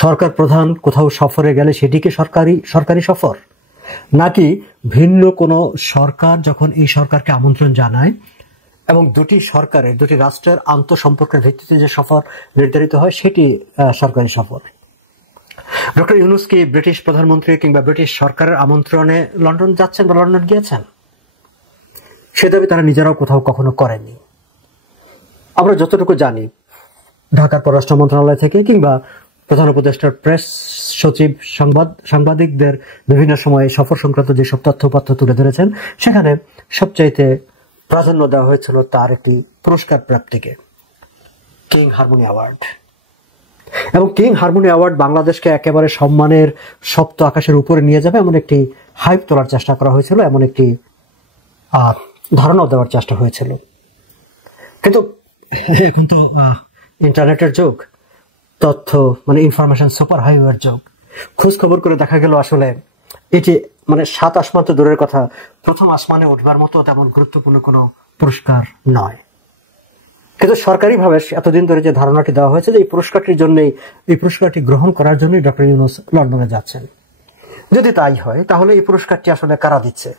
সরকার প্রধান কোথাও সফরে গেলে সেটিকে সরকারি সফর, নাকি ভিন্ন কোনো সরকার যখন এই সরকারকে আমন্ত্রণ জানায় এবং দুটি রাষ্ট্রের আন্তঃসম্পর্কের ভিত্তিতে যে সফর নির্ধারিত হয় সেটি সরকারি সফর। ডক্টর ইউনূস কি ব্রিটিশ প্রধানমন্ত্রী কিংবা ব্রিটিশ সরকারের আমন্ত্রণে লন্ডন যাচ্ছেন বা লন্ডন গিয়েছেন? সে দাবি তারা নিজেরাও কোথাও কখনো করেননি। আমরা যতটুকু জানি, ঢাকার পররাষ্ট্র মন্ত্রণালয় থেকে কিংবা প্রধান উপদেষ্টার প্রেস সচিব সাংবাদিকদের বিভিন্ন সময়ে সফর সংক্রান্ত যেসব তথ্য তুলে ধরেছেন, সেখানে সবচাইতে প্রাধান্য দেওয়া হয়েছিল তার একটি পুরস্কার প্রাপ্তিকে, কিং হারমোনি অ্যাওয়ার্ড। এবং কিং হারমোনি অ্যাওয়ার্ড বাংলাদেশকে একেবারে সম্মানের সপ্ত আকাশের উপরে নিয়ে যাবে এমন একটি হাইপ তোলার চেষ্টা করা হয়েছিল, এমন একটি ধারণা দেওয়ার চেষ্টা হয়েছিল। কিন্তু এখন তো ইন্টারনেটের যুগ, তথ্য ইনফরমেশন সুপার হাইওয়ের যুগ। খোঁজ খবর করে দেখা গেল আসলে এটি 7 আসমান তো দূরের কথা, প্রথম আসমানে উঠবার মতো তেমন গুরুত্বপূর্ণ কোনো পুরস্কার নয়। কিন্তু সরকারিভাবে এতদিন ধরে যে ধারণাটি দেওয়া হয়েছে যে এই পুরস্কারটি গ্রহণ করার জন্যই ডক্টর ইউনূস লন্ডনে যাচ্ছেন। যদি তাই হয়, তাহলে এই পুরস্কারটি আসলে কারা দিচ্ছে?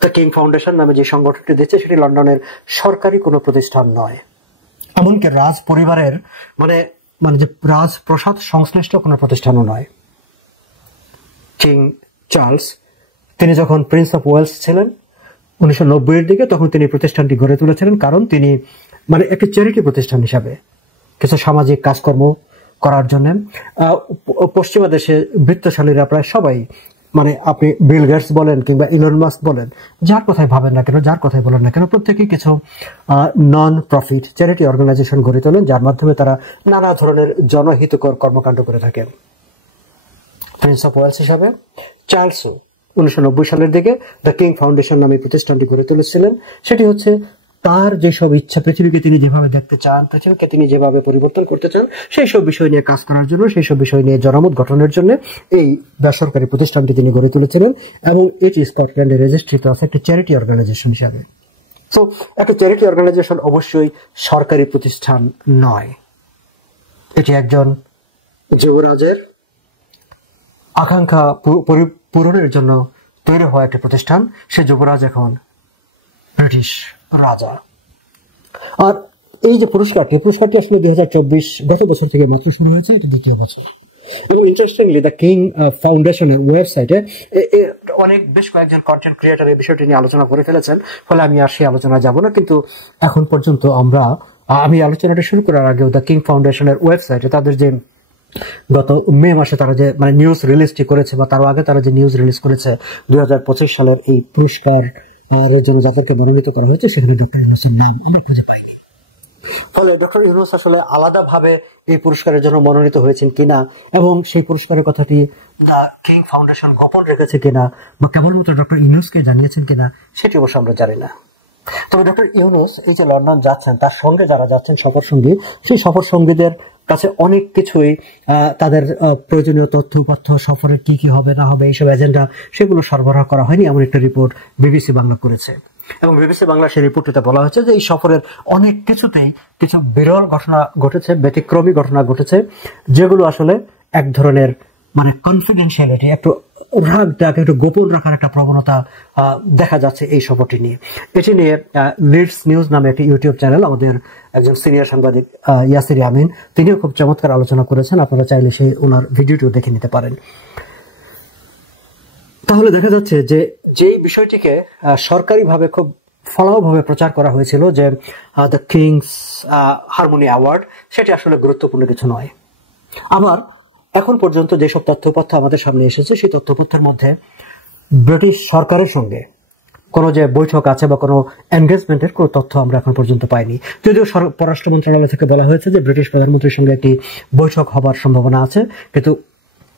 দ্য কিং ফাউন্ডেশন নামে যে সংগঠনটি দিচ্ছে সেটি লন্ডনের সরকারি কোনো প্রতিষ্ঠান নয়, এমনকি রাজ পরিবারের যে রাজপ্রসাদ সংশ্লিষ্ট কোনো প্রতিষ্ঠানও নয়। কিং চার্লস তিনি যখন প্রিন্স অফ ওয়েলস ছিলেন 1990-এর দিকে, তখন তিনি প্রতিষ্ঠানটি গড়ে তুলেছিলেন, কারণ তিনি একটি চ্যারিটি প্রতিষ্ঠান হিসাবে কিছু সামাজিক কাজকর্ম করার জন্য। পশ্চিমা দেশে বৃত্তশালীরা প্রায় সবাই, আপনি বিল গেটস বলেন কিংবা ইলন মাস্ক বলেন, যার কথাই ভাবেন না কেন, যার কথাই বলেন না কেন, প্রত্যেকেই কিছু নন প্রফিট চ্যারিটি অর্গানাইজেশন গড়ে তোলেন, যার মাধ্যমে তারা নানা ধরনের জনহিতকর কর্মকাণ্ড করে থাকেন। প্রিন্স অফ ওয়েলস হিসাবে চার্লসও 1990 সালের দিকে দ্য কিং ফাউন্ডেশন নামে প্রতিষ্ঠানটি গড়ে তুলেছিলেন। সেটি হচ্ছে তার যেসব ইচ্ছা, পৃথিবীকে তিনি যেভাবে দেখতে চান, পৃথিবীকে তিনি যেভাবে পরিবর্তন করতে চান, সেই সব বিষয় নিয়ে কাজ করার জন্য, সেই সব বিষয় নিয়ে জনমত গঠনের জন্য এই বেসরকারি প্রতিষ্ঠানটি তিনি গড়ে তুলেছিলেন। এবং এটি স্কটল্যান্ডে রেজিস্ট্রিত আছে একটি চ্যারিটি অর্গানাইজেশন হিসাবে। তো একটা চ্যারিটি অর্গানাইজেশন অবশ্যই সরকারি প্রতিষ্ঠান নয়, এটি একজন যুবরাজের আকাঙ্ক্ষা পূরণের জন্য তৈরি হওয়া একটি প্রতিষ্ঠান। সে যুবরাজ এখন ব্রিটিশ রাজা। আর এই যে পুরস্কারটি আসলে 2024 গত বছর থেকে মাত্র শুরু হয়েছে, এটা দ্বিতীয় বছর। এবং ইন্টারেস্টিংলি দ্য কিং ফাউন্ডেশনের ওয়েবসাইটে বেশ কয়েকজন কন্টেন্ট ক্রিয়েটর এই বিষয়টি নিয়ে আলোচনা করে ফেলেছেন, ফলে আমি আর সেই আলোচনা যাব না। কিন্তু এখন পর্যন্ত আমি আলোচনাটা শুরু করার আগেও দ্য কিং ফাউন্ডেশনের ওয়েবসাইটে তাদের যে গত মে মাসে তারা যে নিউজ রিলিজটি করেছে, বা তারও আগে তারা যে নিউজ রিলিজ করেছে 2025 সালের এই পুরস্কার জন্য যাদেরকে মনোনীত করা হয়েছে, সেখানে ডক্টর ইউনূসের নাম আমরা খুঁজে পাইনি। ফলে ডক্টর ইউনূস আসলে আলাদাভাবে এই পুরস্কারের জন্য মনোনীত হয়েছেন কিনা, এবং সেই পুরস্কারের কথাটি দ্য কিং ফাউন্ডেশন গোপন রেখেছে কিনা, বা কেবলমাত্র ডক্টর ইউনূসকে জানিয়েছেন কিনা, সেটি অবশ্য আমরা জানি না। তবে ডক্টর ইউনূস এই যে লন্ডন যাচ্ছেন, তার সঙ্গে যারা যাচ্ছেন সফর সঙ্গী, সেই সফর সঙ্গীদের কাছে অনেক কিছুই তাদের প্রয়োজনীয় তথ্য উপাত্ত, সফরের কি কি হবে না হবে, এইসব এজেন্ডা, সেগুলো সরবরাহ করা হয়নি, এমন একটা রিপোর্ট বিবিসি বাংলা করেছে। এবং বিবিসি বাংলা সেই রিপোর্টটিতে বলা হয়েছে যে এই সফরের অনেক কিছুতেই কিছু বিরল ঘটনা ঘটেছে, ব্যতিক্রমী ঘটনা ঘটেছে, যেগুলো আসলে এক ধরনের কনফিডেন্সিয়ালিটি, একটু গোপন রাখার একটা প্রবণতা দেখা যাচ্ছে এই সফরটি নিয়ে। এটি নিয়ে লিডস নিউজ নামে একটি ইউটিউব চ্যানেল, আমাদের একজন সিনিয়র সাংবাদিক ইয়াসির আমিন, তিনিও খুব চমৎকার আলোচনা করেছেন, আপনারা চাইলে ওনার ভিডিওটিও দেখে নিতে পারেন। তাহলে দেখা যাচ্ছে যে যেই বিষয়টিকে সরকারিভাবে খুব ফলাওভাবে প্রচার করা হয়েছিল, যে দ্য কিংস হারমোনি অ্যাওয়ার্ড, সেটি আসলে গুরুত্বপূর্ণ কিছু নয়। আবার এখন পর্যন্ত যেসব তথ্যপত্র আমাদের সামনে এসেছে, সেই তথ্যপত্রের মধ্যে ব্রিটিশ সরকারের সঙ্গে কোনো যে বৈঠক আছে বা কোনো এনগেজমেন্টের কোনো তথ্য আমরা এখন পর্যন্ত পাইনি। যদিও পররাষ্ট্র মন্ত্রণালয় থেকে বলা হয়েছে যে ব্রিটিশ প্রধানমন্ত্রীর সঙ্গে একটি বৈঠক হবার সম্ভাবনা আছে, কিন্তু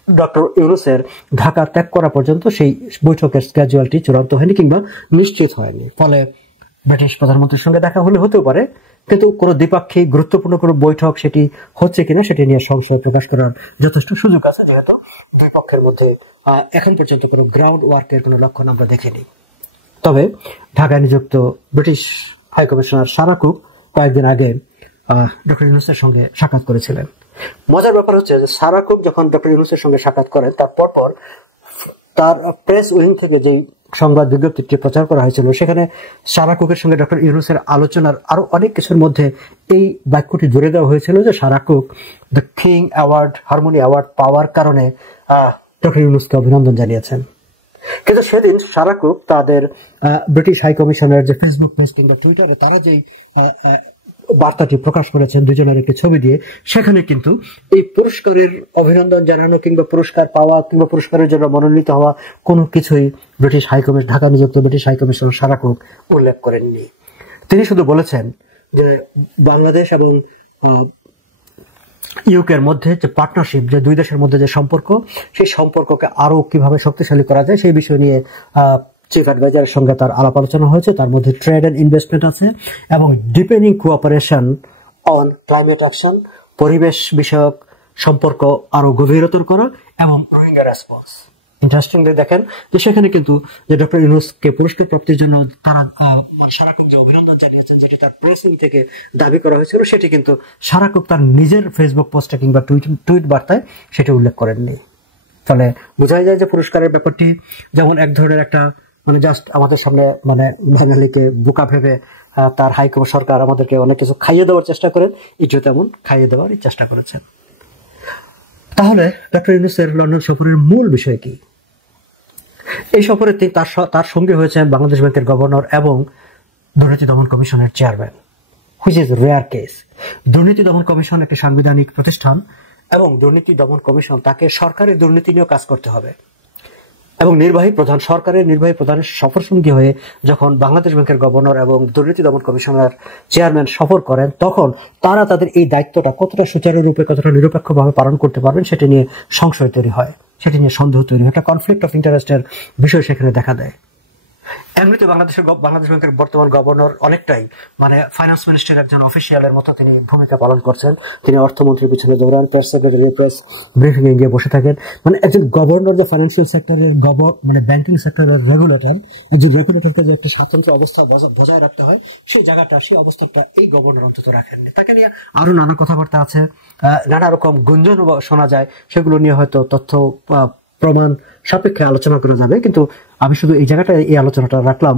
ডক্টর ইউনূসের ঢাকা ত্যাগ করা পর্যন্ত সেই বৈঠকের স্কেজুয়ালটি চূড়ান্ত হয়নি কিংবা নিশ্চিত হয়নি। ফলে ব্রিটিশ প্রধানমন্ত্রীর সঙ্গে দেখা হতেও পারে, কিন্তু কোনো দ্বিপাক্ষিক গুরুত্বপূর্ণ কোনো বৈঠক সেটি হচ্ছে কিনা সেটি নিয়ে সংশয় প্রকাশ করার যথেষ্ট সুযোগ আছে, যেহেতু দুই পক্ষের মধ্যে এখন পর্যন্ত কোনো গ্রাউন্ড ওয়ার্কের কোনো লক্ষণ আমরা দেখিনি। তবে ঢাকায় নিযুক্ত ব্রিটিশ হাইকমিশনার সারা কুক কয়েকদিন আগে ডক্টর ইউনূসের সঙ্গে সাক্ষাৎ করেছিলেন। মজার ব্যাপার হচ্ছে যে সারা কুক যখন ডক্টর ইউনূসের সঙ্গে সাক্ষাৎ করেন তার পরপর তার প্রেস উইং থেকে যেই সংবাদ বিজ্ঞপ্তিটি প্রচার করা হয়েছিল সেখানে সারা কুকের সঙ্গে ডক্টর ইউনূসের আলোচনার আরো অনেক কিছুর মধ্যে এই বাক্যটি জুড়ে দেওয়া হয়েছিল যে Sarah Cooke the King award, harmony award পাওয়ার কারণে ডক্টর ইউনূসকে অভিনন্দন জানিয়েছেন। কিন্তু সেদিন সারা কুক তাদের ব্রিটিশ হাই কমিশনের যে ফেসবুক পোস্ট কিংবা টুইটারে তারা যেই বার্তাটি প্রকাশ করেছেন দুজনের একটি ছবি দিয়ে, সেখানে কিন্তু এই পুরস্কারের অভিনন্দন জানানো কিংবা পুরস্কার পাওয়া কিংবা পুরস্কারের জন্য মনোনীত হওয়া কোনো কিছুই ব্রিটিশ হাইকমিশন, ঢাকা নিযুক্ত ব্রিটিশ হাইকমিশনার সারা কুক উল্লেখ করেননি। তিনি শুধু বলেছেন যে বাংলাদেশ এবং ইউকের মধ্যে যে পার্টনারশিপ, যে দুই দেশের মধ্যে যে সম্পর্ক, সেই সম্পর্ককে আরো কিভাবে শক্তিশালী করা যায় সেই বিষয় নিয়ে চিফ অ্যাডভাইজারের সঙ্গে তার আলাপ আলোচনা হয়েছে। তার মধ্যে ট্রেড এন্ড ইনভেস্টমেন্ট আছে এবং depending cooperation on climate action, পরিবেশ বিষয়ক সম্পর্ক আরো গভীরতর করা এবং রোহিঙ্গা রেসপন্স। ইন্টারেস্টিংলি দেখেন যে সেখানে কিন্তু যে ডক্টর ইউনূসকে পুরস্কার প্রাপ্তির জন্য তারা সারা কুক যে অভিনন্দন জানিয়েছেন, যেটি তার প্রেসিং থেকে দাবি করা হয়েছিল, সেটি কিন্তু সারা কুক তার নিজের ফেসবুক পোস্টে কিংবা টুইট বার্তায় সেটি উল্লেখ করেননি। ফলে বোঝাই যায় যে পুরস্কারের ব্যাপারটি যেমন এক ধরনের একটা জাস্ট আমাদের সামনে বাঙালিকে বোকা ভেবে তার হাইকমিশন সরকার আমাদেরকে অনেক কিছু খাইয়ে দেওয়ার চেষ্টা করেন, এটিও তেমন খাইয়ে দেওয়ার চেষ্টা করেছেন। তাহলে ডক্টর ইউনূসের লন্ডন সফরের মূল বিষয় কি? এই সফরে তার সঙ্গে হয়েছে বাংলাদেশ ব্যাংকের গভর্নর এবং দুর্নীতি দমন কমিশনের chairman, which is rare case. দুর্নীতি দমন কমিশন একটি সাংবিধানিক প্রতিষ্ঠান এবং দুর্নীতি দমন কমিশন তাকে সরকারের দুর্নীতি নিয়েও কাজ করতে হবে এবং সরকারের নির্বাহী প্রধানের সফর সঙ্গী হয়ে যখন বাংলাদেশ ব্যাংকের গভর্নর এবং দুর্নীতি দমন কমিশনের চেয়ারম্যান সফর করেন, তখন তারা তাদের এই দায়িত্বটা কতটা সুচারুরূপে, কতটা নিরপেক্ষভাবে পালন করতে পারবেন সেটি নিয়ে সংশয় তৈরি হয়, সেটি নিয়ে সন্দেহ তৈরি হয়, একটা কনফ্লিক্ট অফ ইন্টারেস্টের বিষয় সেখানে দেখা দেয়। এমনিতে বাংলাদেশ ব্যাংকের বর্তমান গভর্নর অনেকটাই ফাইন্যান্স মিনিস্টার একজন অফিসিয়ালের মতো তিনি ভূমিকা পালন করছেন। তিনি অর্থমন্ত্রীর পিছনে দৌড়ান, প্রেস সেক্রেটারি প্রেস ব্রিফিং এ গিয়ে বসে থাকেন। একজন গভর্নর যে ফাইন্যান্সিয়াল সেক্টরের ব্যাংকিং সেক্টরের রেগুলেটর, একজন রেগুলেটরকে যে একটা স্বাতন্ত্র অবস্থা বজায় রাখতে হয়, সেই অবস্থাটা এই গভর্নর অন্তত রাখেননি। তাকে নিয়ে আরো নানা কথাবার্তা আছে, নানা রকম গুঞ্জন শোনা যায়, সেগুলো নিয়ে হয়তো তথ্য প্রমাণ সাপেক্ষে আলোচনা করা যাবে। কিন্তু আমি শুধু এই জায়গাটা এই আলোচনাটা রাখলাম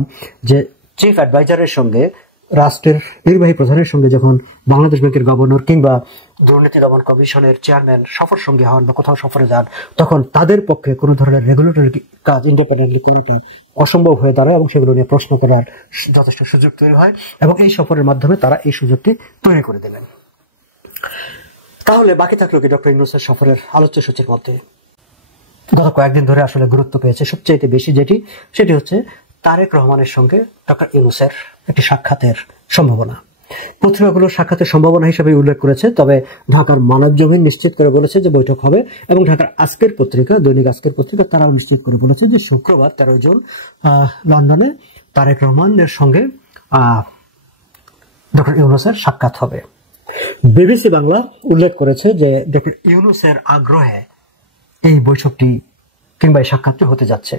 যে চিফ অ্যাডভাইজারের সঙ্গে রাষ্ট্রের নির্বাহী প্রধানের সঙ্গে যখন বাংলাদেশ ব্যাংকের গভর্নর কিংবা দুর্নীতি দমন কমিশনের চেয়ারম্যান সফর সঙ্গে হন বা কোথাও সফরে যান, তখন তাদের পক্ষে কোনো ধরনের রেগুলেটরি কাজ ইন্ডিপেন্ডেন্টলি কোনোটা অসম্ভব হয়ে দাঁড়ায় এবং সেগুলো নিয়ে প্রশ্ন করার যথেষ্ট সুযোগ তৈরি হয় এবং এই সফরের মাধ্যমে তারা এই সুযোগটি তৈরি করে দিলেন। তাহলে বাকি থাকলো কি ডক্টর ইউনূসের সফরের আলোচ্য সূচির মধ্যে গত কয়েকদিন ধরে আসলে গুরুত্ব পেয়েছে সবচেয়ে বেশি সেটি হচ্ছে তারেক রহমানের সঙ্গে ডক্টর ইউনূসের একটি সাক্ষাতের সম্ভাবনা। পত্রিকাগুলো সাক্ষাতের সম্ভাবনা হিসেবে উল্লেখ করেছে, তবে ঢাকার মানবজমিন নিশ্চিত করে বলেছে যে বৈঠক হবে এবং ঢাকার আজকের পত্রিকা, দৈনিক আজকের পত্রিকা, তারাও নিশ্চিত করে বলেছে যে শুক্রবার 13 জুন লন্ডনে তারেক রহমানের সঙ্গে ডক্টর ইউনূসের সাক্ষাৎ হবে। বিবিসি বাংলা উল্লেখ করেছে যে ডক্টর ইউনূসের আগ্রহে এই বৈঠকটি কিংবা এই সাক্ষাৎটি হতে যাচ্ছে।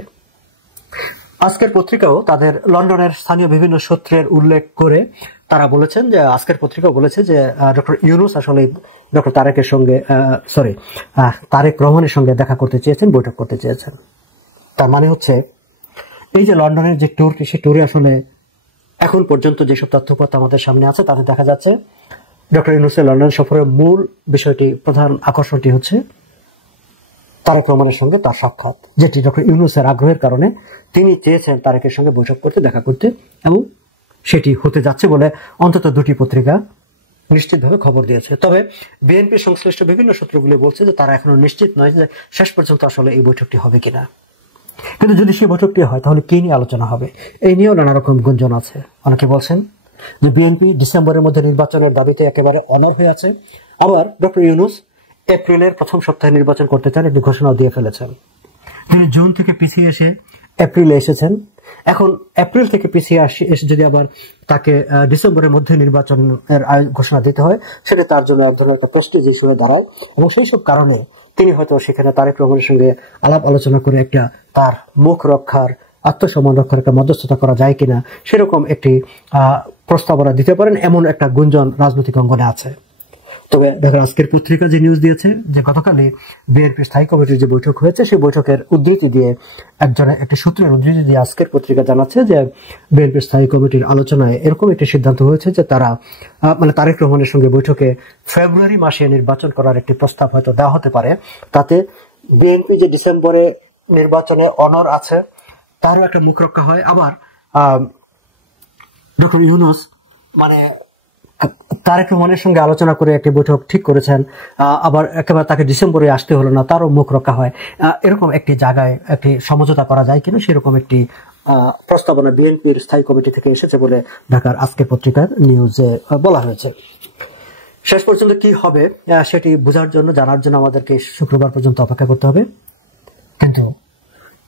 আজকের পত্রিকাও তাদের লন্ডনের স্থানীয় বিভিন্ন সূত্রের উল্লেখ করে তারা বলেছেন যে আজকের পত্রিকাও বলেছে যে ডক্টর ইউনূস আসলে ডক্টর তারেক রহমানের সঙ্গে দেখা করতে চেয়েছেন, বৈঠক করতে চেয়েছেন। তার মানে হচ্ছে এই যে লন্ডনের যে ট্যুরটি, সেই ট্যুরে আসলে এখন পর্যন্ত যেসব তথ্যপত্র আমাদের সামনে আছে তাতে দেখা যাচ্ছে ডক্টর ইউনূসের লন্ডন সফরের মূল বিষয়টি, প্রধান আকর্ষণটি হচ্ছে তারেক রহমানের সঙ্গে তার সাক্ষাৎ, যেটি ডক্টর ইউনূসের আগ্রহের কারণে তিনি চেয়েছেন তারেকের সঙ্গে বৈঠক করতে, দেখা করতে, এবং সেটি হতে যাচ্ছে বলে অন্তত দুটি পত্রিকা নিশ্চিতভাবে খবর দিয়েছে। তবে বিএনপি সংশ্লিষ্ট বিভিন্ন সূত্রগুলি বলছে যে তারা এখনো নিশ্চিত নয় যে শেষ পর্যন্ত আসলে এই বৈঠকটি হবে কিনা। কিন্তু যদি সেই বৈঠকটি হয় তাহলে কি নিয়ে আলোচনা হবে, এই নিয়েও নানা রকম গুঞ্জন আছে। অনেকে বলছেন যে বিএনপি ডিসেম্বরের মধ্যে নির্বাচনের দাবিতে একেবারে অনড় হয়ে আছে, আবার ডক্টর ইউনূস এপ্রিলের প্রথম সপ্তাহে নির্বাচন করতে চান, একটি ঘোষণাও দিয়ে ফেলেছেন। তিনি জুন থেকে পিছিয়ে এসে এপ্রিলে এসেছেন। এখন এপ্রিল থেকে পিছিয়ে এসে যদি আবার তাকে ডিসেম্বরের মধ্যে নির্বাচনের ঘোষণা দিতে হয়, সেটা তার জন্য এক ধরনের একটা প্রেস্টিজ ইস্যু হয়ে দাঁড়ায় এবং সেই সব কারণে তিনি হয়তো সেখানে তারেক রহমানের সঙ্গে আলাপ আলোচনা করে একটা তার মুখ রক্ষার, আত্মসম্মান রক্ষার একটা মধ্যস্থতা করা যায় কিনা সেরকম একটি প্রস্তাবনা দিতে পারেন, এমন একটা গুঞ্জন রাজনৈতিক অঙ্গনে আছে। তবে ঢাকার আজকের পত্রিকা যে নিউজ দিয়েছে যে গতকালই বিএনপি স্থায়ী কমিটির যে বৈঠক হয়েছে সেই বৈঠকের উদ্ধৃতি দিয়ে একটি সূত্রের উদ্ধৃতি দিয়ে আজকের পত্রিকা জানাচ্ছে যে বিএনপি স্থায়ী কমিটির আলোচনায় এরকম একটি সিদ্ধান্ত হয়েছে যে তারা তারেক রহমানের সঙ্গে বৈঠকে ফেব্রুয়ারি মাসে নির্বাচন করার একটি প্রস্তাব হয়তো দেওয়া হতে পারে, তাতে বিএনপি যে ডিসেম্বরে নির্বাচনে অনর আছে তারও একটা মুখ রক্ষা হয়। আবার ডক্টর ইউনূস তারেক রহমানের সঙ্গে আলোচনা করে একটি বৈঠক ঠিক করেছেন, আবার একেবারে তাকে ডিসেম্বরে আসতে হলো না, তারও মুখ রক্ষা হয়। এরকম একটি জায়গায় একটি সমঝোতা করা যায় কিনা সেরকম একটি প্রস্তাবনা বিএনপির স্থায়ী কমিটি থেকে এসেছে বলে ঢাকার আজকের পত্রিকার নিউজে বলা হয়েছে। শেষ পর্যন্ত কি হবে সেটি বোঝার জন্য, জানার জন্য আমাদেরকে শুক্রবার পর্যন্ত অপেক্ষা করতে হবে। কিন্তু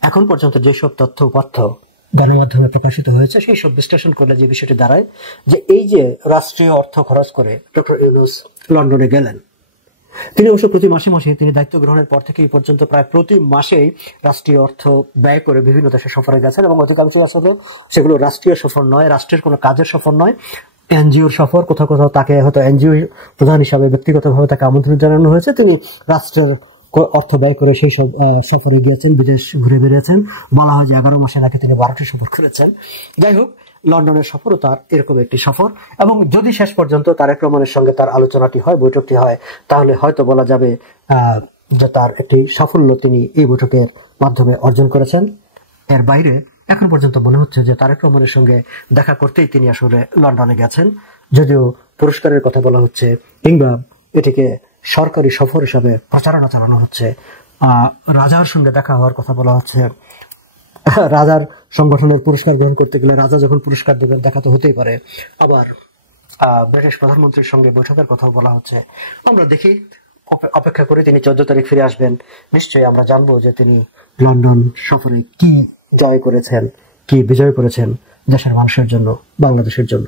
এখন পর্যন্ত যেসব তথ্য উপাত্ত গণমাধ্যমে প্রকাশিত হয়েছে সেই সব বিশ্লেষণ করলে যে বিষয়টি দাঁড়ায় যে এই যে রাষ্ট্রীয় অর্থ খরচ করে ডক্টর ইউনূস লন্ডনে গেলেন, তিনি অবশ্য প্রতি মাসে মাসে তিনি দায়িত্ব গ্রহণের পর থেকে এই পর্যন্ত প্রায় প্রতি মাসেই রাষ্ট্রীয় অর্থ ব্যয় করে বিভিন্ন দেশে সফরে গেছেন এবং অধিকাংশ আসলে সেগুলো রাষ্ট্রীয় সফর নয়, রাষ্ট্রের কোনো কাজের সফর নয়, এনজিওর সফর। কোথাও কোথাও তাকে হয়তো এনজিও প্রধান হিসাবে ব্যক্তিগতভাবে তাকে আমন্ত্রণ জানানো হয়েছে, তিনি রাষ্ট্রের অর্থ ব্যয় করে সেই সব সফরে গিয়েছেন, বিদেশ ঘুরে বেরিয়েছেন। বলা হয় যে 11 মাসে নাকি তিনি 12টি সফর করেছেন। যাই হোক, লন্ডনের সফরও তার এরকম একটি সফর, এবং যদি শেষ পর্যন্ত তারেক রহমানের সঙ্গে তার আলোচনাটি হয়, বৈঠকটি হয়, তাহলে হয়তো বলা যাবে যে তার একটি সাফল্য তিনি এই বৈঠকের মাধ্যমে অর্জন করেছেন। এর বাইরে এখন পর্যন্ত মনে হচ্ছে যে তারেক রহমানের সঙ্গে দেখা করতেই তিনি আসলে লন্ডনে গেছেন, যদিও পুরস্কারের কথা বলা হচ্ছে কিংবা এটিকে সরকারি সফর হিসাবে প্রচারণা চালানো হচ্ছে। রাজার সঙ্গে দেখা হওয়ার কথা বলা হচ্ছে। রাজার সংগঠনের পুরস্কার গ্রহণ করতে গেলে রাজা যখন পুরস্কার দেবেন দেখা তো হতেই পারে। আবার ব্রিটিশ প্রধানমন্ত্রীর সঙ্গে বৈঠকের কথাও বলা হচ্ছে। আমরা দেখি, অপেক্ষা করে তিনি 14 তারিখ ফিরে আসবেন, নিশ্চয়ই আমরা জানবো যে তিনি লন্ডন সফরে কি জয় করেছেন, কি বিজয় করেছেন দেশের মানুষের জন্য, বাংলাদেশের জন্য।